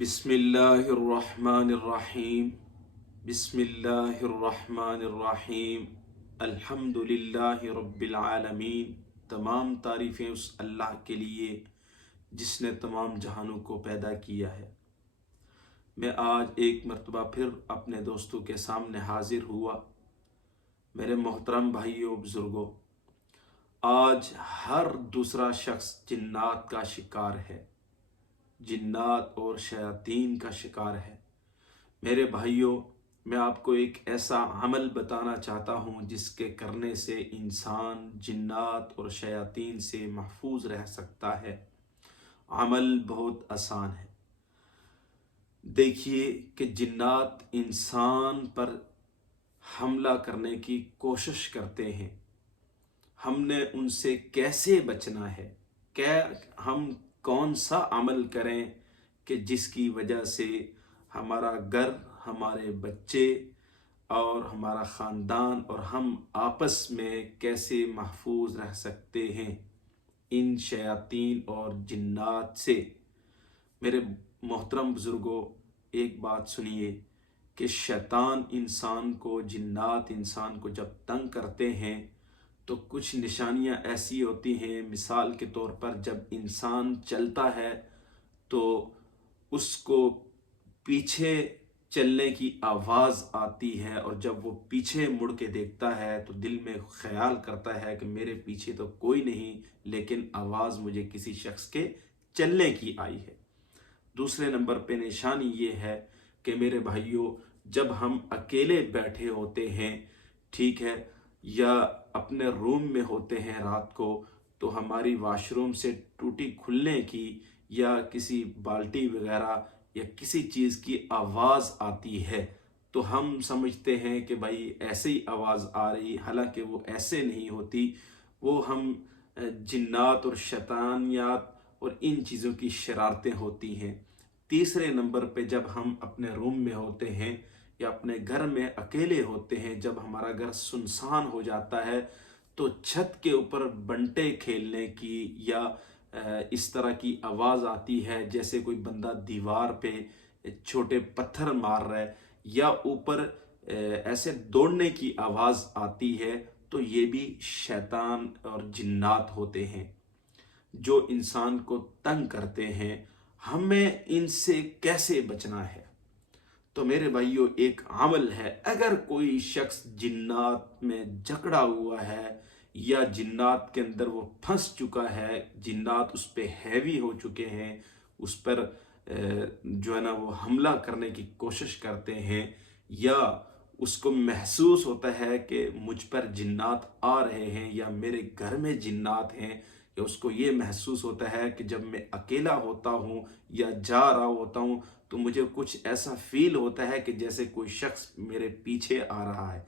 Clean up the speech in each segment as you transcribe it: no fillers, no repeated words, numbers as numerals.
بسم اللہ الرحمن الرحیم بسم اللہ الرحمن الرحیم الحمد للہ رب العالمین۔ تمام تعریفیں اس اللہ کے لیے جس نے تمام جہانوں کو پیدا کیا ہے۔ میں آج ایک مرتبہ پھر اپنے دوستوں کے سامنے حاضر ہوا۔ میرے محترم بھائیوں بزرگوں، آج ہر دوسرا شخص جنات کا شکار ہے، جنات اور شیاطین کا شکار ہے۔ میرے بھائیوں، میں آپ کو ایک ایسا عمل بتانا چاہتا ہوں جس کے کرنے سے انسان جنات اور شیاطین سے محفوظ رہ سکتا ہے۔ عمل بہت آسان ہے۔ دیکھیے کہ جنات انسان پر حملہ کرنے کی کوشش کرتے ہیں۔ ہم نے ان سے کیسے بچنا ہے؟ ہم کون سا عمل کریں کہ جس کی وجہ سے ہمارا گھر، ہمارے بچے اور ہمارا خاندان اور ہم آپس میں کیسے محفوظ رہ سکتے ہیں ان شیاطین اور جنات سے؟ میرے محترم بزرگوں، ایک بات سنیے کہ شیطان انسان کو، جنات انسان کو جب تنگ کرتے ہیں تو کچھ نشانیاں ایسی ہوتی ہیں۔ مثال کے طور پر جب انسان چلتا ہے تو اس کو پیچھے چلنے کی آواز آتی ہے، اور جب وہ پیچھے مڑ کے دیکھتا ہے تو دل میں خیال کرتا ہے کہ میرے پیچھے تو کوئی نہیں، لیکن آواز مجھے کسی شخص کے چلنے کی آئی ہے۔ دوسرے نمبر پہ نشانی یہ ہے کہ میرے بھائیوں، جب ہم اکیلے بیٹھے ہوتے ہیں، ٹھیک ہے، یا اپنے روم میں ہوتے ہیں رات کو، تو ہماری واش روم سے ٹوٹی کھلنے کی یا کسی بالٹی وغیرہ یا کسی چیز کی آواز آتی ہے تو ہم سمجھتے ہیں کہ بھائی ایسے ہی آواز آ رہی، حالانکہ وہ ایسے نہیں ہوتی۔ وہ ہم جنات اور شیطانیات اور ان چیزوں کی شرارتیں ہوتی ہیں۔ تیسرے نمبر پہ جب ہم اپنے روم میں ہوتے ہیں یا اپنے گھر میں اکیلے ہوتے ہیں، جب ہمارا گھر سنسان ہو جاتا ہے تو چھت کے اوپر بنٹے کھیلنے کی یا اس طرح کی آواز آتی ہے، جیسے کوئی بندہ دیوار پہ چھوٹے پتھر مار رہا ہے، یا اوپر ایسے دوڑنے کی آواز آتی ہے، تو یہ بھی شیطان اور جنات ہوتے ہیں جو انسان کو تنگ کرتے ہیں۔ ہمیں ان سے کیسے بچنا ہے؟ تو میرے بھائیوں، ایک عمل ہے۔ اگر کوئی شخص جنات میں جکڑا ہوا ہے یا جنات کے اندر وہ پھنس چکا ہے، جنات اس پہ ہیوی ہو چکے ہیں، اس پر جو ہے نا وہ حملہ کرنے کی کوشش کرتے ہیں، یا اس کو محسوس ہوتا ہے کہ مجھ پر جنات آ رہے ہیں یا میرے گھر میں جنات ہیں، یا اس کو یہ محسوس ہوتا ہے کہ جب میں اکیلا ہوتا ہوں یا جا رہا ہوتا ہوں تو مجھے کچھ ایسا فیل ہوتا ہے کہ جیسے کوئی شخص میرے پیچھے آ رہا ہے،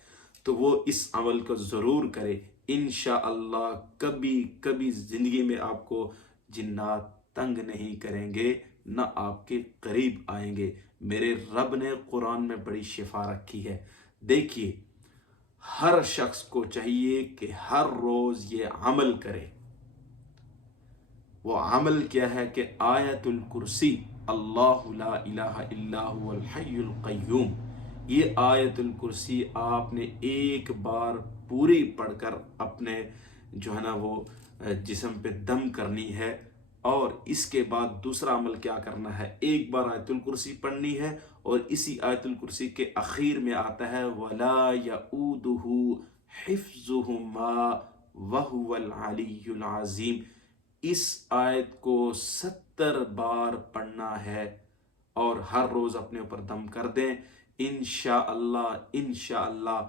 تو وہ اس عمل کو ضرور کرے۔ انشاءاللہ کبھی زندگی میں آپ کو جنات تنگ نہیں کریں گے، نہ آپ کے قریب آئیں گے۔ میرے رب نے قرآن میں بڑی شفا رکھی ہے۔ دیکھیے، ہر شخص کو چاہیے کہ ہر روز یہ عمل کرے۔ وہ عمل کیا ہے کہ آیت الکرسی، اللہ لا الہ الا هو الحی القیوم، یہ آیت الکرسی آپ نے ایک بار پوری پڑھ کر اپنے جو ہے نا وہ جسم پہ دم کرنی ہے، اور اس کے بعد دوسرا عمل کیا کرنا ہے، ایک بار آیت الکرسی پڑھنی ہے، اور اسی آیت الکرسی کے اخیر میں آتا ہے وَلَا يَؤُودُهُ حِفْظُهُمَا وَهُوَ الْعَلِيُّ الْعَظِيمُ۔ اس آیت کو 70 بار پڑھنا ہے اور ہر روز اپنے اوپر دم کر دیں۔ انشاءاللہ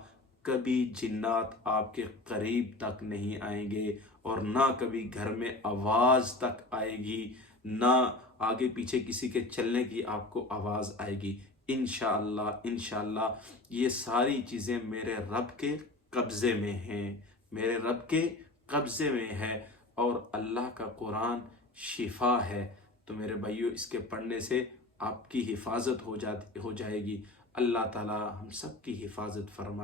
کبھی جنات آپ کے قریب تک نہیں آئیں گے، اور نہ کبھی گھر میں آواز تک آئے گی، نہ آگے پیچھے کسی کے چلنے کی آپ کو آواز آئے گی۔ انشاءاللہ یہ ساری چیزیں میرے رب کے قبضے میں ہیں، میرے رب کے قبضے میں ہے، اور اللہ کا قرآن شفا ہے۔ تو میرے بھائیو، اس کے پڑھنے سے آپ کی حفاظت ہو جائے گی۔ اللہ تعالی ہم سب کی حفاظت فرمائے۔